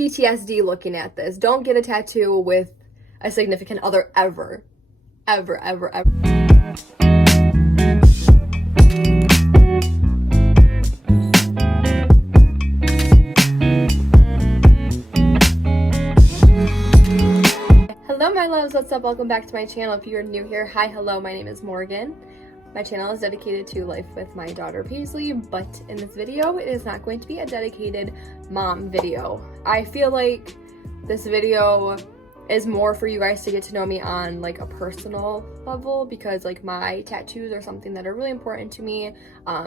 PTSD looking at this. Don't get a tattoo with a significant other ever. Ever, ever, ever. Hello my loves, what's up? Welcome back to my channel. If you're new here, hi, hello, my name is Morgan. My channel is dedicated to life with my daughter Paisley, but in this video, it is not going to be a dedicated mom video. I feel like this video is more for you guys to get to know me on like a personal level, because like my tattoos are something that are really important to me.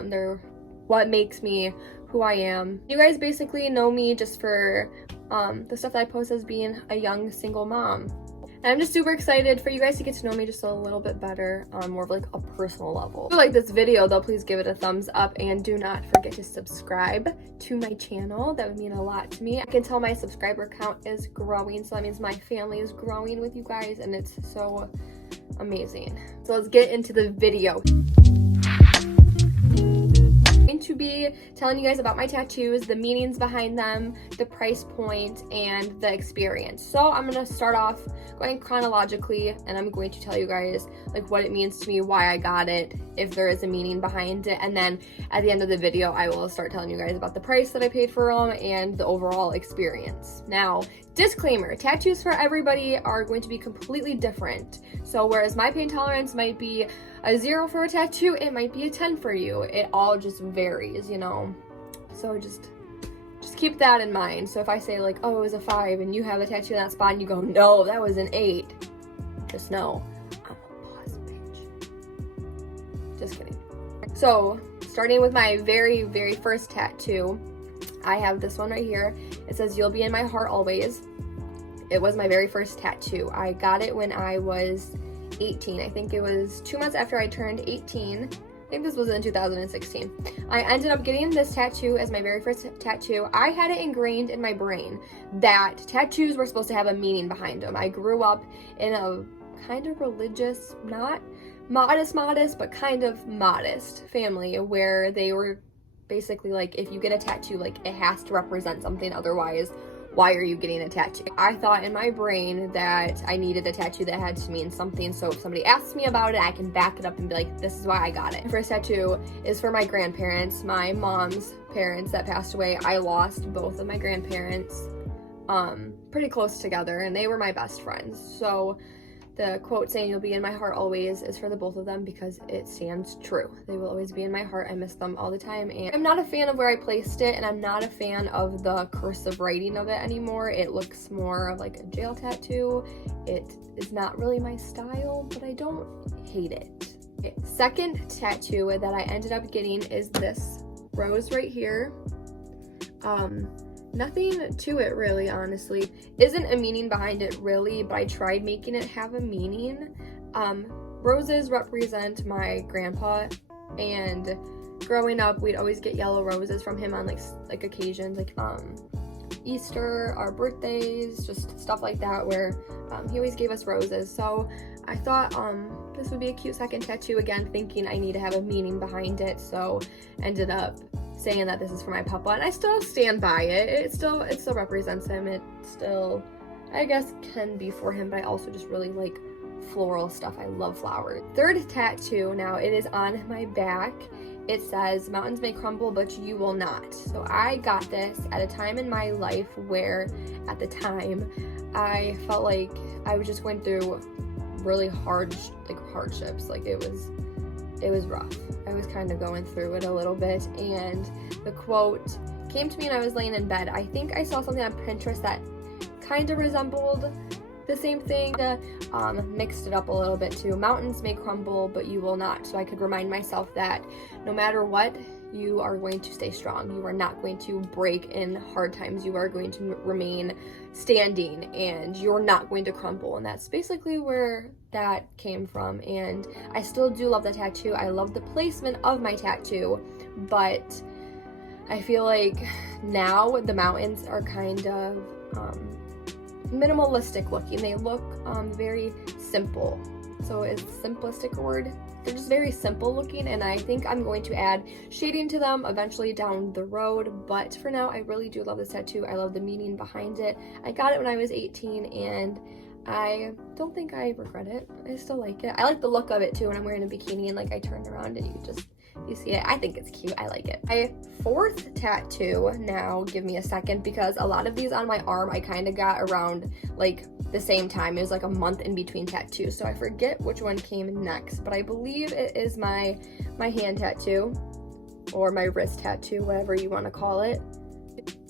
They're what makes me who I am. You guys basically know me just for the stuff that I post as being a young single mom. And I'm just super excited for you guys to get to know me just a little bit better on more of like a personal level. If you like this video though, please give it a thumbs up and do not forget to subscribe to my channel. That would mean a lot to me. I can tell my subscriber count is growing, so that means my family is growing with you guys, and it's so amazing. So let's get into the video. To be telling you guys about my tattoos, the meanings behind them, the price point, and the experience. So I'm gonna start off going chronologically, and I'm going to tell you guys like what it means to me, why I got it, if there is a meaning behind it, and then at the end of the video I will start telling you guys about the price that I paid for them and the overall experience. Now, disclaimer, tattoos for everybody are going to be completely different. So whereas my pain tolerance might be a 0 for a tattoo, it might be a 10 for you. It all just varies, you know? So just keep that in mind. So if I say like, oh, it was a 5 and you have a tattoo in that spot and you go, no, that was an 8, just know I'm a boss bitch. Just kidding. So starting with my very first tattoo, I have this one right here. It says, "You'll be in my heart always." It was my very first tattoo. I got it when I was 18. I think it was 2 months after I turned 18. I think this was in 2016. I ended up getting this tattoo as my very first tattoo. I had it ingrained in my brain that tattoos were supposed to have a meaning behind them. I grew up in a kind of religious, not modest, but kind of modest family where they were basically like, if you get a tattoo, like it has to represent something, otherwise why are you getting a tattoo? I thought in my brain that I needed a tattoo that had to mean something, so if somebody asks me about it, I can back it up and be like, this is why I got it. My first tattoo is for my grandparents, my mom's parents that passed away. I lost both of my grandparents pretty close together, and they were my best friends. So the quote saying, "You'll be in my heart always," is for the both of them because it stands true. They will always be in my heart. I miss them all the time, and I'm not a fan of where I placed it, and I'm not a fan of the cursive writing of it anymore. It looks more of like a jail tattoo. It is not really my style, but I don't hate it. Okay. Second tattoo that I ended up getting is this rose right here. Nothing to it really, honestly. Isn't a meaning behind it really, but I tried making it have a meaning. Roses represent my grandpa, and growing up we'd always get yellow roses from him on like occasions, like Easter, our birthdays, just stuff like that, where he always gave us roses. So I thought this would be a cute second tattoo, again thinking I need to have a meaning behind it, so ended up saying that this is for my papa, and I still stand by it. It still represents him. It still, I guess, can be for him, but I also just really like floral stuff. I love flowers. Third tattoo, now it is on my back. It says, "Mountains may crumble, but you will not." So I got this at a time in my life where at the time I felt like I was just going through really hardships. Like it was rough. I was kind of going through it a little bit, and the quote came to me and I was laying in bed. I think I saw something on Pinterest that kind of resembled the same thing. Mixed it up a little bit too. "Mountains may crumble, but you will not." So I could remind myself that no matter what, you are going to stay strong. You are not going to break in hard times. You are going to remain standing, and you're not going to crumble. And that's basically where that came from. And I still do love the tattoo. I love the placement of my tattoo, but I feel like now the mountains are kind of minimalistic looking. They look very simple. So is simplistic a word? they're just very simple looking, and I think I'm going to add shading to them eventually down the road. But for now, I really do love this tattoo. I love the meaning behind it. I got it when I was 18, and I don't think I regret it. I still like it. I like the look of it too when I'm wearing a bikini and like I turn around and you see it. I think it's cute. I like it. My fourth tattoo now, give me a second, because a lot of these on my arm I kind of got around like the same time. It was like a month in between tattoos, so I forget which one came next, but I believe it is my hand tattoo or my wrist tattoo, whatever you want to call it.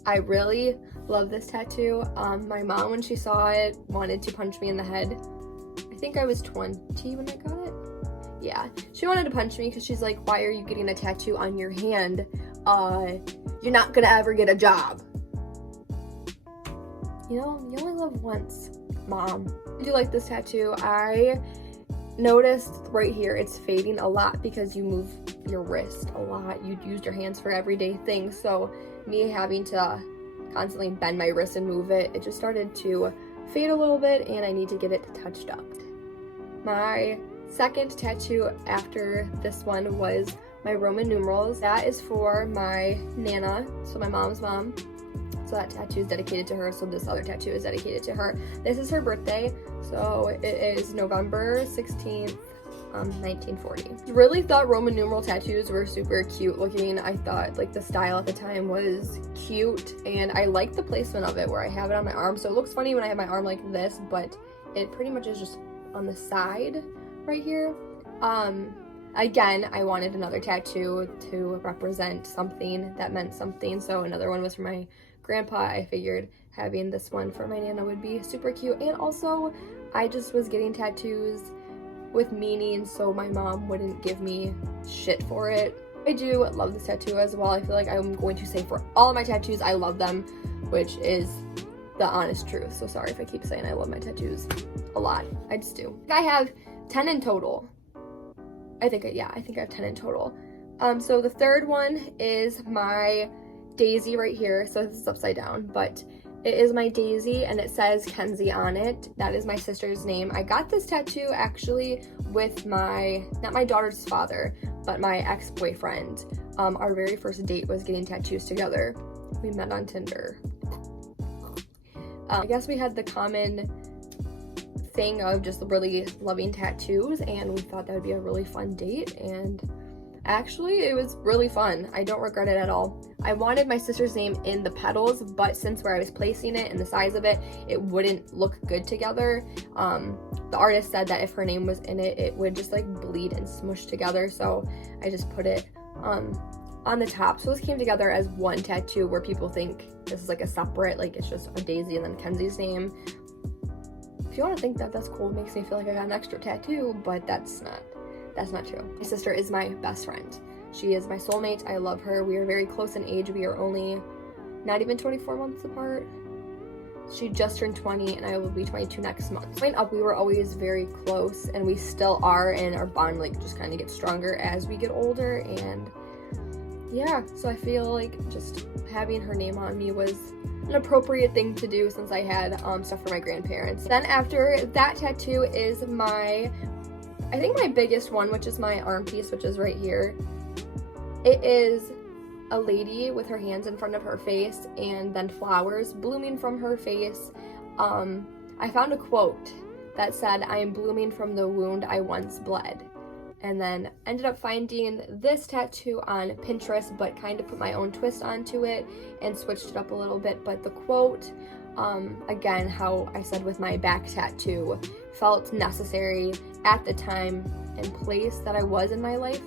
I really love this tattoo. My mom, when she saw it, wanted to punch me in the head. I think I was 20 when I got it. Yeah, she wanted to punch me because she's like, why are you getting a tattoo on your hand? You're not gonna ever get a job. You know, you only live once, Mom. I do like this tattoo. I noticed right here it's fading a lot because you move your wrist a lot. You used your hands for everyday things, so me having to constantly bend my wrist and move it, it just started to fade a little bit, and I need to get it touched up. My second tattoo after this one was my Roman numerals. That is for my Nana, so my mom's mom. So that tattoo is dedicated to her, so this other tattoo is dedicated to her. This is her birthday, so it is November 16th, 1940. I really thought Roman numeral tattoos were super cute looking. I thought like the style at the time was cute, and I liked the placement of it where I have it on my arm. So it looks funny when I have my arm like this, but it pretty much is just on the side right here. Again, I wanted another tattoo to represent something that meant something, so another one was for my grandpa. I figured having this one for my Nana would be super cute, and also I just was getting tattoos with meaning so my mom wouldn't give me shit for it. I do love this tattoo as well. I feel like I'm going to say for all of my tattoos I love them, which is the honest truth. So sorry if I keep saying I love my tattoos a lot. I just do. I have 10 in total. I think I have 10 in total. So the third one is my daisy right here. So this is upside down, but it is my daisy, and it says Kenzie on it. That is my sister's name. I got this tattoo actually with not my daughter's father, but my ex-boyfriend. Our very first date was getting tattoos together. We met on Tinder. I guess we had the common thing of just really loving tattoos, and we thought that would be a really fun date, and actually it was really fun. I don't regret it at all. I wanted my sister's name in the petals, but since where I was placing it and the size of it, it wouldn't look good together. The artist said that if her name was in it, it would just like bleed and smush together, so I just put it on the top. So this came together as one tattoo where people think this is like a separate, like it's just a daisy and then Kenzie's name. If you want to think that, that's cool. It makes me feel like I got an extra tattoo, but that's not true. My sister is my best friend. She is my soulmate. I love her. We are very close in age. We are only not even 24 months apart. She just turned 20 and I will be 22 next month. Growing up, we were always very close, and we still are, and our bond like just kind of gets stronger as we get older. And yeah, so I feel like just having her name on me was an appropriate thing to do since I had stuff for my grandparents. Then after that tattoo is I think my biggest one, which is my arm piece, which is right here. It is a lady with her hands in front of her face and then flowers blooming from her face. I found a quote that said, "I am blooming from the wound I once bled." And then ended up finding this tattoo on Pinterest, but kind of put my own twist onto it and switched it up a little bit. But the quote, again, how I said with my back tattoo, felt necessary at the time and place that I was in my life.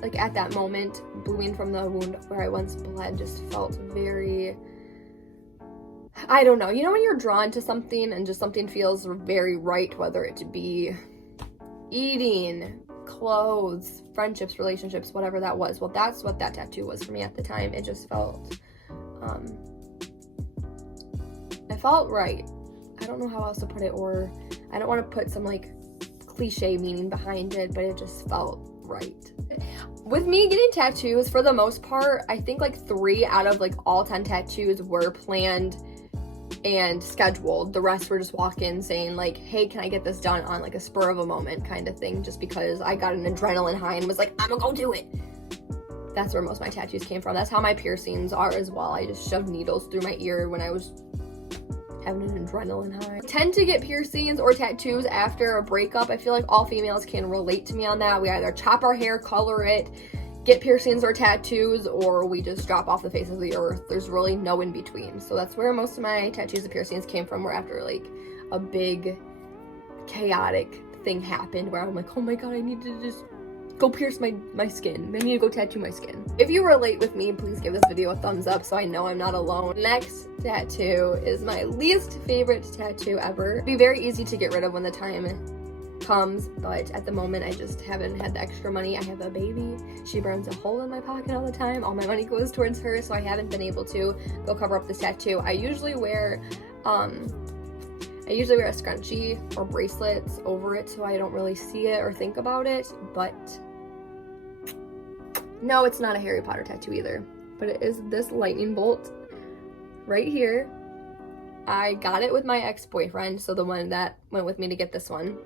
Like at that moment, blooming from the wound where I once bled just felt very, I don't know. You know when you're drawn to something and just something feels very right, whether it be eating, clothes, friendships, relationships, whatever that was. Well, that's what that tattoo was for me at the time. It just felt, it felt right. I don't know how else to put it, or I don't want to put some like cliche meaning behind it, but it just felt right. With me getting tattoos, for the most part, I think like 3 out of like all 10 tattoos were planned and scheduled. The rest were just walk-in saying like, hey, can I get this done on like a spur of a moment kind of thing, just because I got an adrenaline high and was like, I'm gonna go do it. That's where most of my tattoos came from. That's how my piercings are as well. I just shoved needles through my ear when I was having an adrenaline high. I tend to get piercings or tattoos after a breakup. I feel like all females can relate to me on that. We either chop our hair, color it, get piercings or tattoos, or we just drop off the face of the earth. There's really no in between. So that's where most of my tattoos and piercings came from, were after like a big chaotic thing happened where I'm like, oh my god, I need to just go pierce my skin. I need to go tattoo my skin. If you relate with me, please give this video a thumbs up so I know I'm not alone. Next tattoo is my least favorite tattoo ever. It'd be very easy to get rid of when the time comes, but at the moment I just haven't had the extra money. I have a baby. She burns a hole in my pocket all the time. All my money goes towards her, so I haven't been able to go cover up this tattoo. I usually wear a scrunchie or bracelets over it so I don't really see it or think about it, but no, it's not a Harry Potter tattoo either, but it is this lightning bolt right here. I got it with my ex-boyfriend, so the one that went with me to get this one.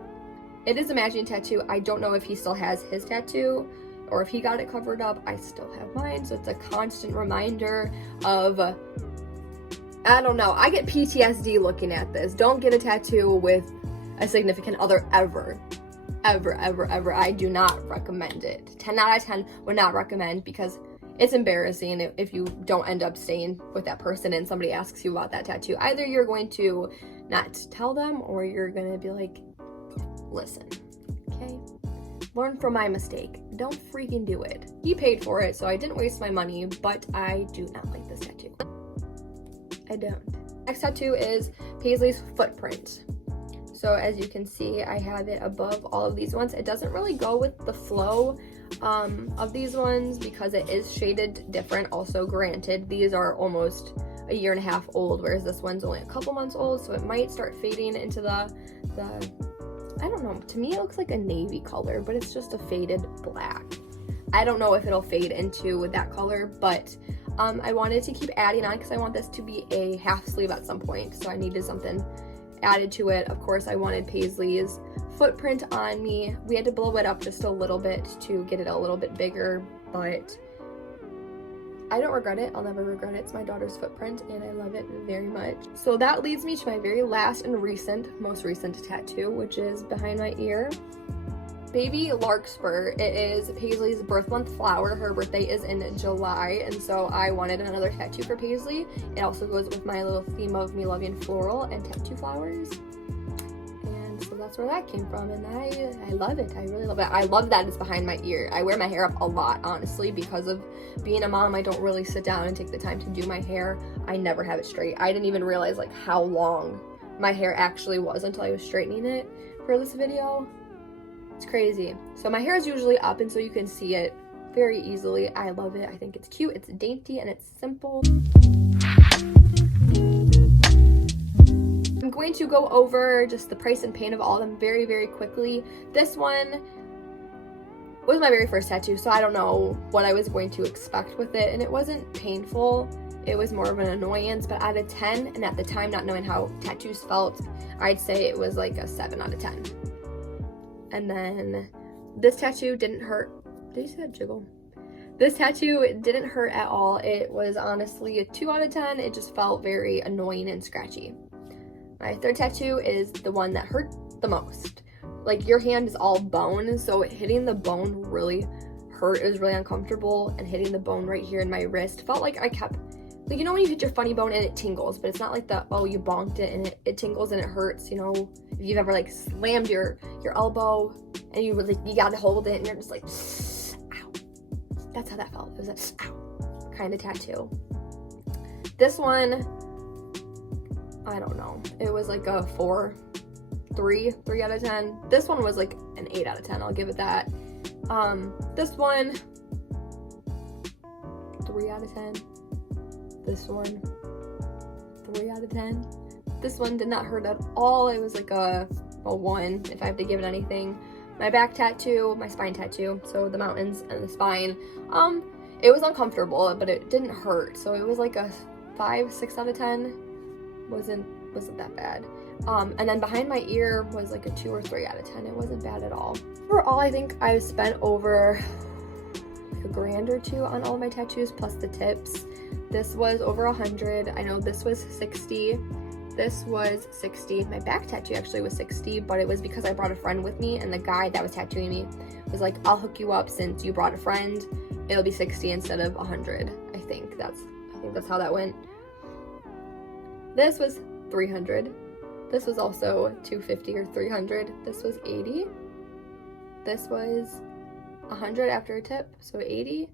It is a matching tattoo. I don't know if he still has his tattoo or if he got it covered up. I still have mine, so it's a constant reminder of, I don't know, I get PTSD looking at this. Don't get a tattoo with a significant other ever. Ever. I do not recommend it. 10 out of 10 would not recommend, because it's embarrassing if you don't end up staying with that person and somebody asks you about that tattoo. Either you're going to not tell them, or you're going to be like, listen, okay? Learn from my mistake. Don't freaking do it. He paid for it, so I didn't waste my money, but I do not like this tattoo. I don't. Next tattoo is Paisley's footprint. So as you can see, I have it above all of these ones. It doesn't really go with the flow of these ones because it is shaded different. Also, granted, these are almost a year and a half old, whereas this one's only a couple months old, so it might start fading into the I don't know, to me it looks like a navy color, but it's just a faded black. I don't know if it'll fade into that color, but I wanted to keep adding on because I want this to be a half sleeve at some point, so I needed something added to it. Of course, I wanted Paisley's footprint on me. We had to blow it up just a little bit to get it a little bit bigger, but I don't regret it. I'll never regret it. It's my daughter's footprint and I love it very much. So that leads me to my very last and most recent tattoo, which is behind my ear. Baby Larkspur. It is Paisley's birth month flower. Her birthday is in July, and so I wanted another tattoo for Paisley. It also goes with my little theme of me loving floral and tattoo flowers. And so that's where that came from, and I love it. I really love it. I love that it's behind my ear. I wear my hair up a lot, honestly, because of being a mom. I don't really sit down and take the time to do my hair. I never have it straight. I didn't even realize like how long my hair actually was until I was straightening it for this video. It's crazy. So my hair is usually up, and so you can see it very easily. I love it. I think it's cute, it's dainty, and it's simple. I'm going to go over just the price and pain of all of them very, very quickly. This one was my very first tattoo, so I don't know what I was going to expect with it, and it wasn't painful. It was more of an annoyance, but out of 10, and at the time not knowing how tattoos felt, I'd say it was like a 7 out of 10. And then this tattoo didn't hurt. Did you see that jiggle? This tattoo didn't hurt at all. It was honestly a 2 out of 10. It just felt very annoying and scratchy. My third tattoo is the one that hurt the most. Like, your hand is all bone, so hitting the bone really hurt. It was really uncomfortable, and hitting the bone right here in my wrist felt like I kept, like, you know when you hit your funny bone and it tingles, but it's not like the, oh, you bonked it and it tingles and it hurts, you know? If you've ever like slammed your elbow and you gotta hold it and you're just like, ow. That's how that felt. It was a ow kind of tattoo. This one, I don't know. It was like a 3 out of 10. This one was like an 8 out of 10. I'll give it that. This one, 3 out of 10. This one, 3 out of 10. This one did not hurt at all. It was like a 1 if I have to give it anything. My back tattoo, my spine tattoo, so the mountains and the spine, it was uncomfortable, but it didn't hurt. So it was like a 5, 6 out of 10. wasn't that bad. And then behind my ear was like a 2 or 3 out of 10. It wasn't bad at all. Overall, I think I've spent over like a grand or two on all my tattoos plus the tips. This was over 100. I know this was 60. This was 60. My back tattoo actually was 60, but it was because I brought a friend with me, and the guy that was tattooing me was like, I'll hook you up since you brought a friend. It'll be 60 instead of 100. I think that's how that went. This was 300. This was also 250 or 300. This was 80. This was 100 after a tip, so 80.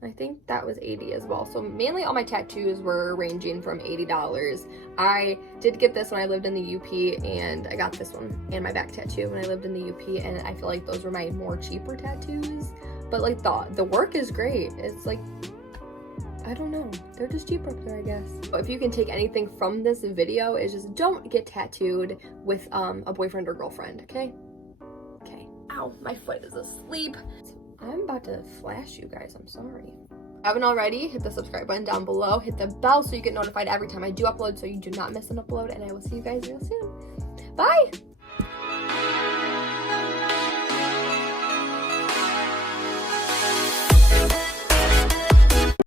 I think that was 80 as well. So mainly all my tattoos were ranging from $80. I did get this when I lived in the UP, and I got this one and my back tattoo when I lived in the UP, and I feel like those were my more cheaper tattoos. But like the work is great. It's like, I don't know, they're just cheaper up there, I guess. But if you can take anything from this video, is just don't get tattooed with a boyfriend or girlfriend, okay? Okay. Ow, my foot is asleep. I'm about to flash you guys, I'm sorry. If you haven't already, hit the subscribe button down below, hit the bell so you get notified every time I do upload so you do not miss an upload, and I will see you guys real soon. Bye!